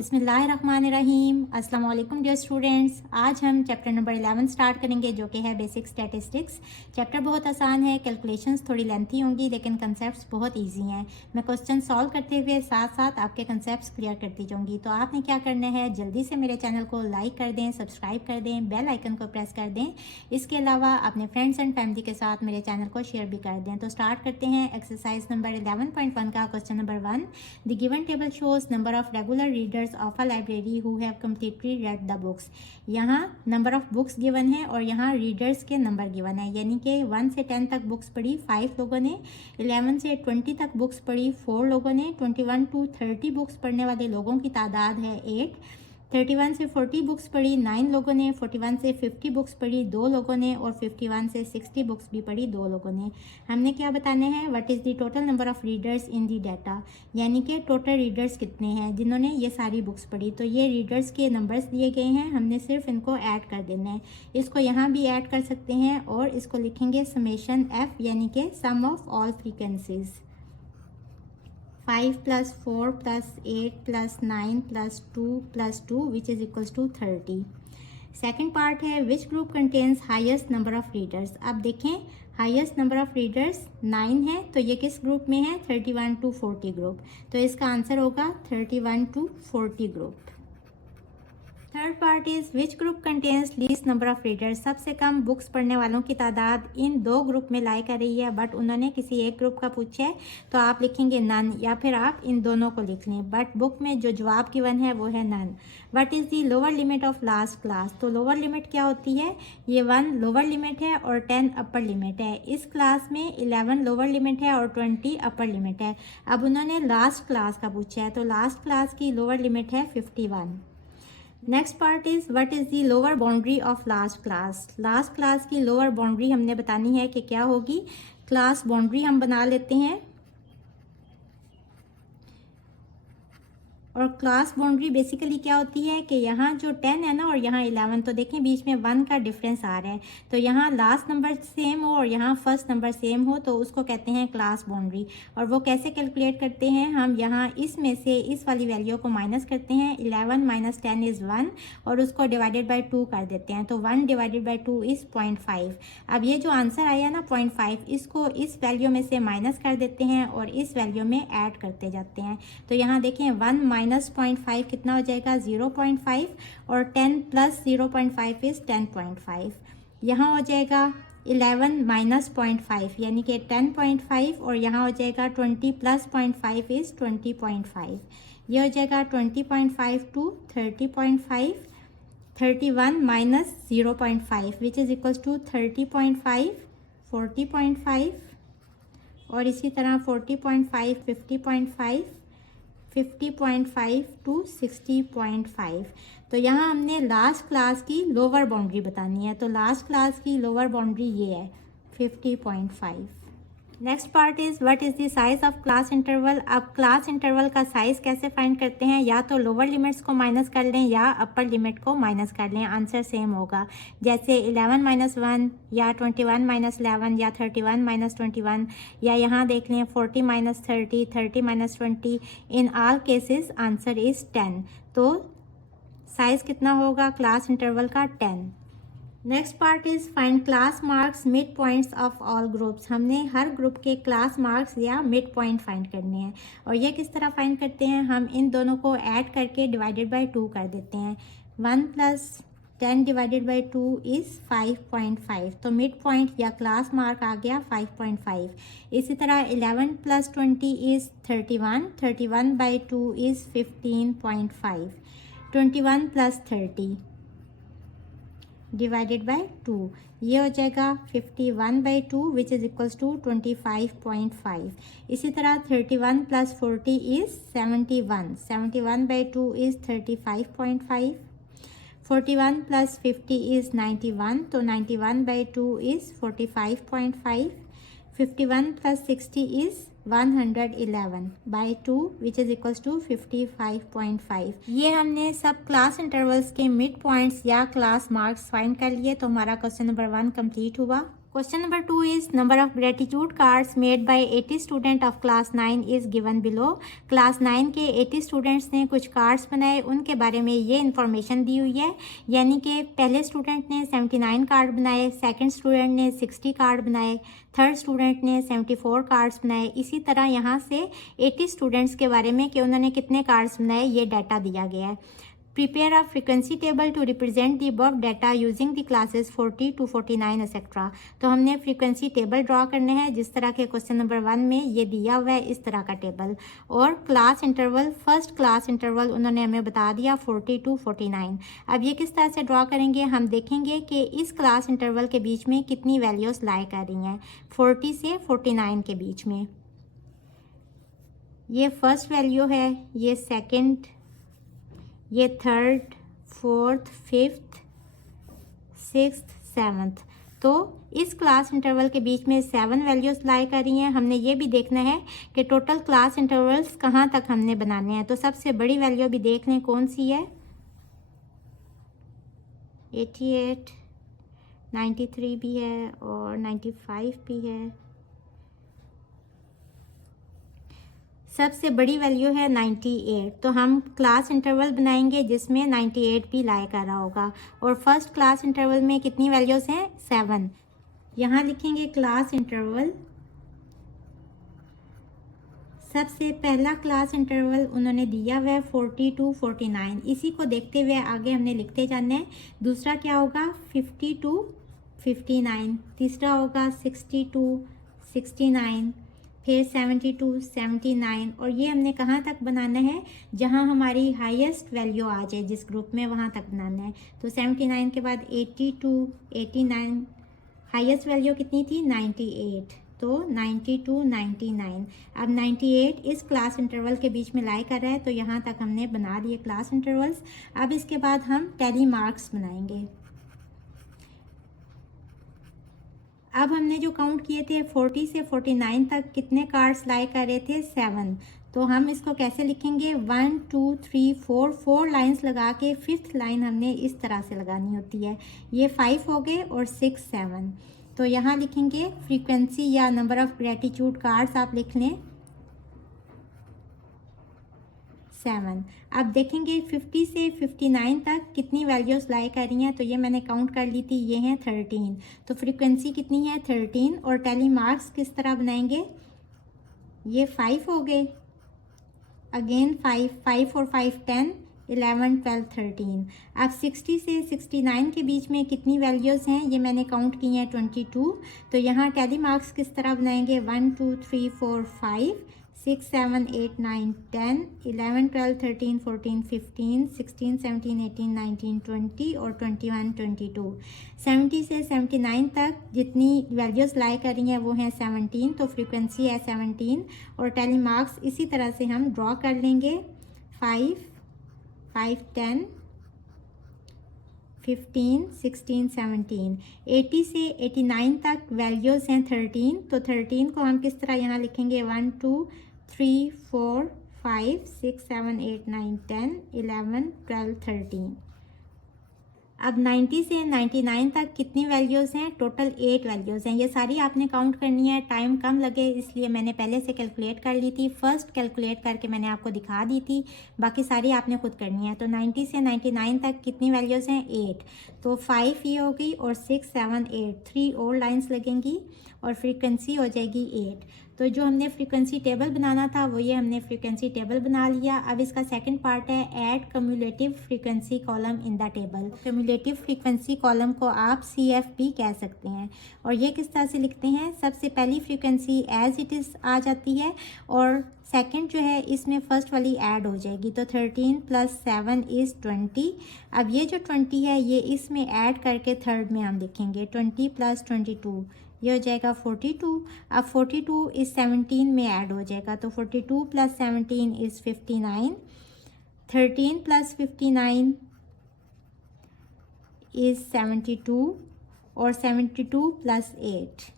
बिस्मिल्लाहिर्रहमानिर्रहीम। अस्सलाम वालेकुम डियर स्टूडेंट्स। आज हम चैप्टर नंबर 11 स्टार्ट करेंगे जो कि है बेसिक स्टैटिस्टिक्स। चैप्टर बहुत आसान है, कैलकुलेशंस थोड़ी लेंथी होंगी लेकिन कंसेप्ट्स बहुत इजी हैं। मैं क्वेश्चन सॉल्व करते हुए साथ साथ आपके कंसेप्ट्स क्लियर करती जाऊंगी। तो आपने क्या करना है, जल्दी से मेरे चैनल को लाइक कर दें, सब्सक्राइब कर दें, बेल आइकन को प्रेस कर दें। इसके अलावा अपने फ्रेंड्स एंड फैमिली के साथ मेरे चैनल को शेयर भी कर दें। तो स्टार्ट करते हैं एक्सरसाइज नंबर 11.1 का question number 1। The given table shows number of regular readers of a library who have completely read the books. यहाँ नंबर ऑफ बुक्स गिवन है और यहाँ रीडर्स के नंबर गिवन है, यानी कि 1 से 10 तक बुक्स पढ़ी 5 लोगों ने, 11 से 20 तक बुक्स पढ़ी 4 लोगों ने, 21 to 30 बुक्स पढ़ने वाले लोगों की तादाद है 8, 31 से 40 बुक्स पढ़ी 9 लोगों ने, 41 से 50 बुक्स पढ़ी 2 लोगों ने और 51 से 60 बुक्स भी पढ़ी 2 लोगों ने। हमने क्या बताने हैं, what is the total number of readers in the data, यानी कि टोटल रीडर्स कितने हैं जिन्होंने ये सारी बुक्स पढ़ी। तो ये रीडर्स के नंबर्स दिए गए हैं, हमने सिर्फ इनको ऐड कर देना है। इसको यहाँ भी ऐड कर सकते हैं और इसको लिखेंगे समेशन एफ, यानी कि सम of all frequencies. 5 + 4 + 8 + 9 + 2 + 2 which is equals to 30। Second part है which group contains highest number of readers. अब देखें हाईएस्ट नंबर ऑफ रीडर्स 9 है, तो ये किस ग्रुप में है, 31 to 40 ग्रुप। तो इसका आंसर होगा 31 to 40 group. Third part is which group contains least number of readers. सबसे कम बुक्स पढ़ने वालों की तादाद इन 2 ग्रुप में लाई कर रही है, बट उन्होंने किसी एक ग्रुप का पूछा है तो आप लिखेंगे नन, या फिर आप इन दोनों को लिख लें, बट बुक में जो जवाब गिवन है वो है none. What is the lower limit of last class. तो लोअर लिमिट क्या होती है, ये 1 लोअर लिमिट है और 10 अपर लिमिट है। इस क्लास में 11 लोअर लिमिट है और 20 अपर लिमिट है। अब उन्होंने लास्ट क्लास का पूछा है, तो लास्ट क्लास की लोअर लिमिट है 51। Next part is what is the lower boundary of last class. Last class की लोअर बाउंड्री हमने बतानी है कि क्या होगी। क्लास बाउंड्री हम बना लेते हैं और क्लास बाउंड्री बेसिकली क्या होती है कि यहाँ जो 10 है ना और यहाँ 11, तो देखें बीच में 1 का डिफरेंस आ रहा है, तो यहाँ लास्ट नंबर सेम हो और यहाँ फर्स्ट नंबर सेम हो तो उसको कहते हैं क्लास बाउंड्री। और वो कैसे कैलकुलेट करते हैं, हम यहाँ इसमें से इस वाली वैल्यू को माइनस करते हैं। 11 - 10 इज़ 1 और उसको डिवाइडेड बाई 2 कर देते हैं, तो 1 डिवाइडेड बाई 2 इज़ 0.5। अब ये जो आंसर आया ना 0.5, इसको इस वैल्यू में से माइनस कर देते हैं और इस वैल्यू में ऐड करते जाते हैं। तो यहाँ देखें 1 - 0.5 कितना हो जाएगा, 0.5 और 10 + 0.5 इज 10.5। यहाँ हो जाएगा 11 - 0.5 यानी कि 10.5 और यहाँ हो जाएगा 20 + 0.5 इज 20.5। ये हो जाएगा 20.5 to 30.5, 31 - 0.5 which is equals to 30.5, 40.5 और इसी तरह 40.5, 50.5, 50.5 to 60.5। तो यहाँ हमने लास्ट क्लास की लोअर बाउंड्री बतानी है, तो लास्ट क्लास की लोअर बाउंड्री ये है 50.5। Next part is what is the size of class interval. अब क्लास इंटरवल का साइज़ कैसे फाइंड करते हैं, या तो लोअर लिमिट्स को माइनस कर लें या अपर लिमिट को माइनस कर लें, आंसर सेम होगा। जैसे 11 - 1 या 21 - 11 या 31 - 21 या यहाँ देख लें 40 - 30, 30 - 20, in all cases answer is 10। तो साइज़ कितना होगा क्लास इंटरवल का, 10। Next part is find class marks mid points of all groups. हमने हर ग्रुप के क्लास मार्क्स या मिड पॉइंट फाइंड करने हैं और ये किस तरह फाइंड करते हैं, हम इन दोनों को ऐड करके डिवाइडेड बाय 2 कर देते हैं। 1 + 10 डिवाइडेड बाय 2 इज़ 5.5, तो मिड पॉइंट या क्लास मार्क आ गया 5.5। इसी तरह 11 + 20 is 31, 31 by 2 is 15.5, 21 + 30 divided by 2, ये हो जाएगा 51/2 विच इज़ इक्वल्स टू 25.5। इसी तरह 31 + 40 इज़ 71, 71/2 इज़ 35.5, 41 + 50 इज़ 91, तो 91/2 is 45.5, 51 + 60 is 111/2 which is equals to 55.5। ये हमने सब क्लास इंटरवल्स के मिड पॉइंट्स या क्लास मार्क्स फाइंड कर लिए, तो हमारा क्वेश्चन नंबर 1 कंप्लीट हुआ। Question number 2 is number of gratitude cards made by 80 student of class 9 is given below. Class 9 के 80 स्टूडेंट्स ने कुछ कार्ड्स बनाए, उनके बारे में ये इन्फॉर्मेशन दी हुई है। यानी कि पहले स्टूडेंट ने 79 कार्ड बनाए, सेकंड स्टूडेंट ने 60 कार्ड बनाए, थर्ड स्टूडेंट ने 74 कार्ड्स बनाए। इसी तरह यहाँ से 80 स्टूडेंट्स के बारे में कि उन्होंने कितने कार्ड्स बनाए ये डाटा दिया गया है। Prepare a frequency table to represent the above data using the classes 40 to 49 etc. तो हमने फ्रीक्वेंसी टेबल ड्रॉ करने हैं जिस तरह के क्वेश्चन नंबर 1 में ये दिया हुआ है, इस तरह का टेबल। और class interval, first class interval उन्होंने हमें बता दिया 40 to 49। अब ये किस तरह से ड्रॉ करेंगे, हम देखेंगे कि इस क्लास इंटरवल के बीच में कितनी वैल्यूज़ लाई कर रही हैं 40 से 49 के बीच में। ये फर्स्ट वैल्यू है, ये सेकेंड, ये third, fourth, fifth, sixth, seventh. तो इस क्लास इंटरवल के बीच में 7 वैल्यूज़ लाई कर रही हैं। हमने ये भी देखना है कि टोटल क्लास इंटरवल्स कहाँ तक हमने बनाने हैं। तो सबसे बड़ी वैल्यू भी देख लें कौन सी है, 88, 93 भी है और 95 भी है। सबसे बड़ी वैल्यू है 98। तो हम क्लास इंटरवल बनाएंगे जिसमें 98 भी लाई कर रहा होगा। और फर्स्ट क्लास इंटरवल में कितनी वैल्यूज़ हैं, 7। यहाँ लिखेंगे क्लास इंटरवल। सबसे पहला क्लास इंटरवल उन्होंने दिया हुआ है 40 to 49। इसी को देखते हुए आगे हमने लिखते जाना है। दूसरा क्या होगा, 50 to 59। तीसरा होगा 60 to 69, फिर 70 to 79। और ये हमने कहाँ तक बनाना है, जहाँ हमारी हाईएस्ट वैल्यू आ जाए जिस ग्रुप में, वहाँ तक बनाना है। तो 79 के बाद 80 to 89, हाईएस्ट वैल्यू कितनी थी, 98। तो 90 to 99। अब 98 इस क्लास इंटरवल के बीच में लाई कर रहा है, तो यहाँ तक हमने बना लिए क्लास इंटरवल्स। अब इसके बाद हम टैली मार्क्स बनाएंगे। अब हमने जो काउंट किए थे 40 से 49 तक कितने कार्ड्स लाई कर रहे थे, 7। तो हम इसको कैसे लिखेंगे, 1 2 3 4 लाइंस लगा के 5th लाइन हमने इस तरह से लगानी होती है। ये 5 हो गए और 6 7। तो यहाँ लिखेंगे फ्रीक्वेंसी या नंबर ऑफ ग्रेटिट्यूड कार्ड्स आप लिख लें 7। अब देखेंगे 50 से 59 तक कितनी वैल्यूज़ लाई कर रही हैं। तो ये मैंने काउंट कर ली थी, ये हैं 13। तो फ्रीक्वेंसी कितनी है, 13। और टैली मार्क्स किस तरह बनाएंगे, ये 5 हो गए, अगेन 5 और 5 10, 11 12 13। अब 60 से 69 के बीच में कितनी वैल्यूज़ हैं, ये मैंने काउंट की हैं 22। तो यहाँ टैली मार्क्स किस तरह बनाएंगे, 1 2 3 4 5 6 7 8 9 10 11 12 13 14 15 16 17 18 19 20 और 21 22। 70 से 79 तक जितनी वैल्यूज़ लाई कर रही हैं वो हैं 17। तो फ्रीक्वेंसी है 17। और टैली मार्क्स इसी तरह से हम ड्रॉ कर लेंगे, 5 5 10 15 16 17। 80 से 89 तक वैल्यूज़ हैं 13। तो 13 को हम किस तरह यहाँ लिखेंगे, 1 2 3 4 5 6 7 8 9 10 11 12 13। अब 90 से 99 तक कितनी वैल्यूज़ हैं, टोटल 8 वैल्यूज़ हैं। ये सारी आपने काउंट करनी है, टाइम कम लगे इसलिए मैंने पहले से कैलकुलेट कर ली थी। फर्स्ट कैलकुलेट करके मैंने आपको दिखा दी थी, बाकी सारी आपने खुद करनी है। तो 90 से 99 तक कितनी वैल्यूज़ हैं, 8। तो 5 ये हो गई और 6 7 8, 3 और लाइन्स लगेंगी और फ्रीक्वेंसी हो जाएगी 8। तो जो हमने फ्रीक्वेंसी टेबल बनाना था वो ये हमने फ्रीक्वेंसी टेबल बना लिया। अब इसका सेकंड पार्ट है add cumulative frequency column in the table. Cumulative frequency column को आप CFP कह सकते हैं। और ये किस तरह से लिखते हैं, सबसे पहली फ्रीक्वेंसी एज इट इज़ आ जाती है और सेकंड जो है इसमें फर्स्ट वाली ऐड हो जाएगी। तो 13 + 7 = 20। अब ये जो 20 है ये इसमें ऐड करके थर्ड में हम लिखेंगे 20 + 22, ये हो जाएगा 42। अब 42 इस 17 में ऐड हो जाएगा। तो 42 + 17 = 59। 13 + 59 = 72 और 72 + 8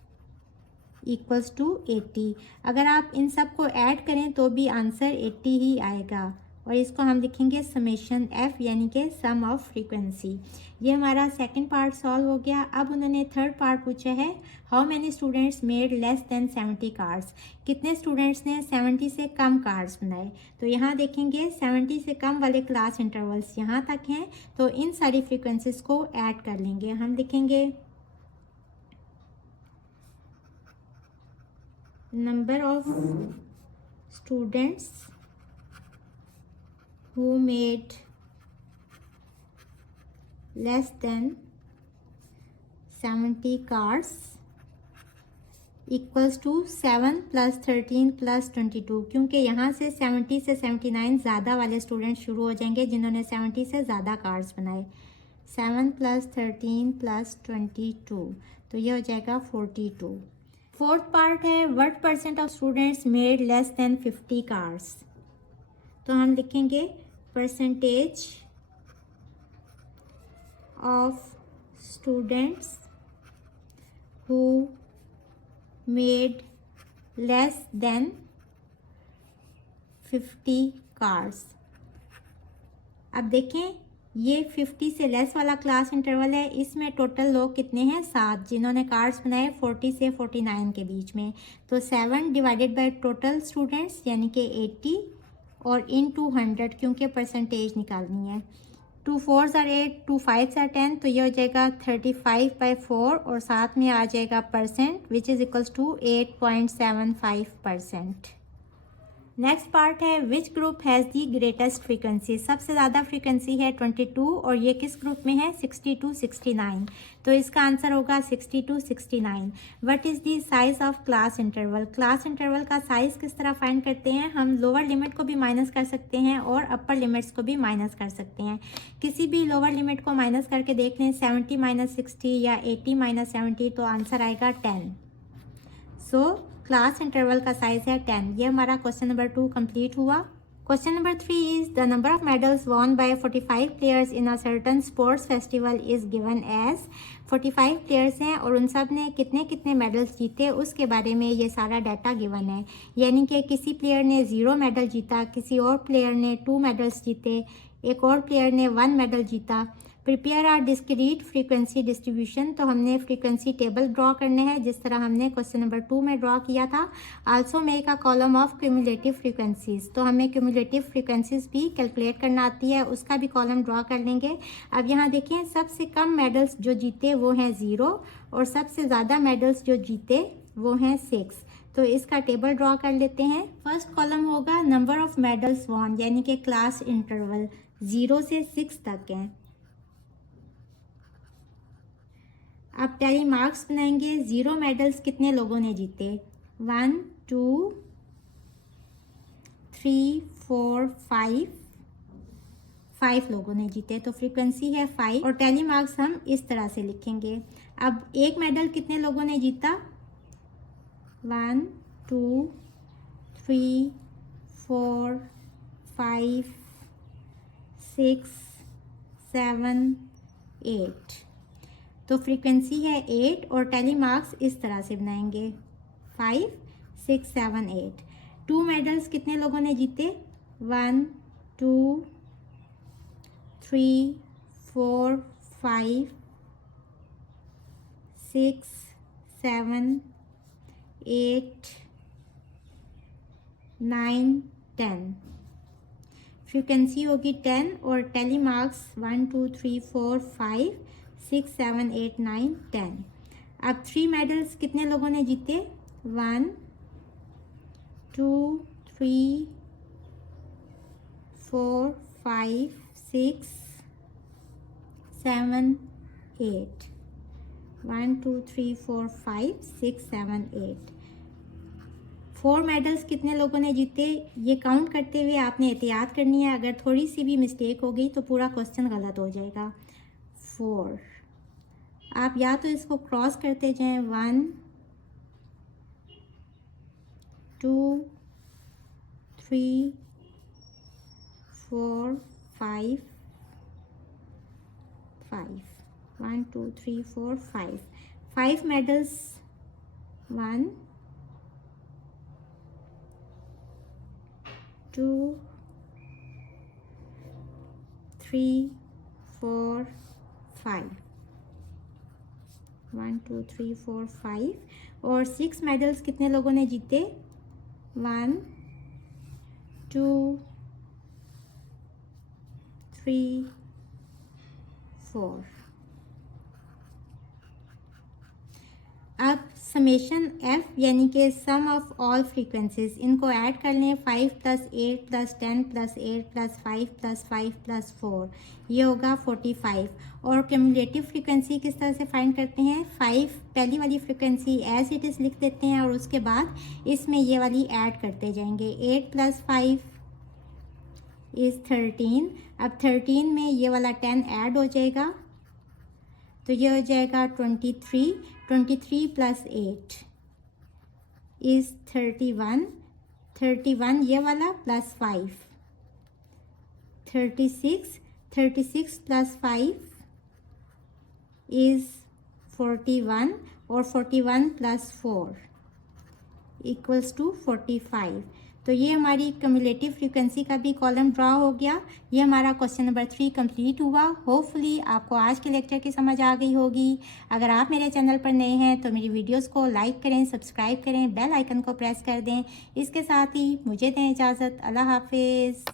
= 80। अगर आप इन सब को ऐड करें तो भी आंसर 80 ही आएगा। और इसको हम लिखेंगे समेशन एफ यानी कि सम ऑफ फ्रीक्वेंसी। ये हमारा सेकंड पार्ट सॉल्व हो गया। अब उन्होंने थर्ड पार्ट पूछा है, how many students made less than 70 cards. कितने स्टूडेंट्स ने 70 से कम कार्ड्स बनाए। तो यहाँ देखेंगे 70 से कम वाले क्लास इंटरवल्स यहाँ तक हैं, तो इन सारी फ्रीक्वेंसीज को ऐड कर लेंगे। हम लिखेंगे number of students who made less than 70 cards equals to 7 plus 13 plus 22, क्योंकि यहाँ से 70 से 79 ज़्यादा वाले स्टूडेंट शुरू हो जाएंगे जिन्होंने 70 से ज़्यादा कार्ड्स बनाए। 7 plus 13 plus 22, तो ये हो जाएगा 42। फोर्थ पार्ट है, what percent of students made less than 50 cards. तो हम लिखेंगे percentage of students who made less than 50 cards. अब देखें ये 50 से लेस वाला क्लास इंटरवल है, इसमें टोटल लोग कितने हैं, 7 जिन्होंने कार्ड्स बनाए 40 से 49 के बीच में। तो 7 डिवाइडेड बाय टोटल स्टूडेंट्स यानी कि 80 और इन 200 क्योंकि परसेंटेज निकालनी है। 2 4s are 8, 2 5s are 10, तो ये हो जाएगा 35/4 और साथ में आ जाएगा percent which is equals to 8.75%। Next part है, which group has the greatest frequency. सबसे ज़्यादा फ्रीक्वेंसी है 22 और ये किस ग्रुप में है, 60 to 69। तो इसका आंसर होगा 60 to 69। What is the size of class interval. Class interval का साइज़ किस तरह फाइंड करते हैं, हम लोअर लिमिट को भी माइनस कर सकते हैं और अपर लिमिट्स को भी माइनस कर सकते हैं। किसी भी लोअर लिमिट को माइनस करके देख लें, 70 - 60 या 80 - 70, तो आंसर आएगा 10। सो क्लास इंटरवल का साइज है 10। ये हमारा क्वेश्चन नंबर 2 कंप्लीट हुआ। Question number 3 is the number of medals won by 45 players in a certain sports festival is given as. 45 players हैं और उन सब ने कितने कितने मेडल्स जीते उसके बारे में ये सारा डाटा गिवन है। यानी कि किसी प्लेयर ने 0 मेडल जीता, किसी और प्लेयर ने 2 मेडल्स जीते, एक और प्लेयर ने 1 मेडल जीता। Prepare a discrete frequency distribution, तो हमने फ्रीक्वेंसी टेबल ड्रॉ करने हैं जिस तरह हमने क्वेश्चन नंबर 2 में ड्रॉ किया था। Also make a column of cumulative frequencies, तो हमें क्यूमुलेटिव फ्रीक्वेंसीज भी कैलकुलेट करना आती है, उसका भी कॉलम ड्रॉ कर लेंगे। अब यहाँ देखें सबसे कम मेडल्स जो जीते वो हैं 0 और सबसे ज़्यादा मेडल्स जो जीते वो हैं 6। तो इसका टेबल ड्रॉ कर लेते हैं। फर्स्ट कॉलम होगा नंबर ऑफ मेडल्स वॉन यानी कि क्लास इंटरवल 0 से 6 तक है। अब टैली मार्क्स बनाएंगे। 0 मेडल्स कितने लोगों ने जीते, 1 2 3 4 5 लोगों ने जीते, तो फ्रीक्वेंसी है 5 और टैली मार्क्स हम इस तरह से लिखेंगे। अब एक मेडल कितने लोगों ने जीता, 1 2 3 4 5 6 7 8, तो फ्रीक्वेंसी है 8 और टैली मार्क्स इस तरह से बनाएंगे 5 6 7 8। 2 मेडल्स कितने लोगों ने जीते, 1 2 3 4 5 6 7 8 9 10, फ्रीक्वेंसी होगी 10 और टैली मार्क्स 1 2 3 4 5 6 7 8 9 10। अब 3 मेडल्स कितने लोगों ने जीते, 1 2 3 4 5 6 7 8, 1 2 3 4 5 6 7 8। 4 मेडल्स कितने लोगों ने जीते, ये काउंट करते हुए आपने एहतियात करनी है, अगर थोड़ी सी भी मिस्टेक हो गई तो पूरा क्वेश्चन गलत हो जाएगा। 4, आप या तो इसको क्रॉस करते जाएं, 1 2 3 4 5 1 2 3 4 5 मेडल्स, 1 2 3 4 5, 1 2 3 4 5। और 6 मेडल्स कितने लोगों ने जीते? 1 2 3 4। अब समेशन एफ यानी कि सम ऑफ ऑल फ्रीक्वेंसीज, इनको ऐड कर लें। 5 + 8 + 10 + 8 + 5 + 5 + 4, ये होगा 45। और क्यूमुलेटिव फ्रीक्वेंसी किस तरह से फाइंड करते हैं? 5 पहली वाली फ्रीक्वेंसी एज इट इज़ लिख देते हैं और उसके बाद इसमें ये वाली ऐड करते जाएंगे। 8 + 5 इज़ 13। अब 13 में ये वाला 10 ऐड हो जाएगा, तो ये हो जाएगा 23। 23 + 8 इज़ 31। 31 ये वाला प्लस 5, 36। 36 + 5 इज़ 41 और 41 + 4 इक्वल्स टू 45। तो ये हमारी क्यूमुलेटिव फ्रीक्वेंसी का भी कॉलम ड्रा हो गया। ये हमारा क्वेश्चन नंबर 3 कंप्लीट हुआ। होपफुली आपको आज के लेक्चर की समझ आ गई होगी। अगर आप मेरे चैनल पर नए हैं तो मेरी वीडियोस को लाइक करें, सब्सक्राइब करें, बेल आइकन को प्रेस कर दें। इसके साथ ही मुझे दें इजाज़त। अल्लाह हाफिज़।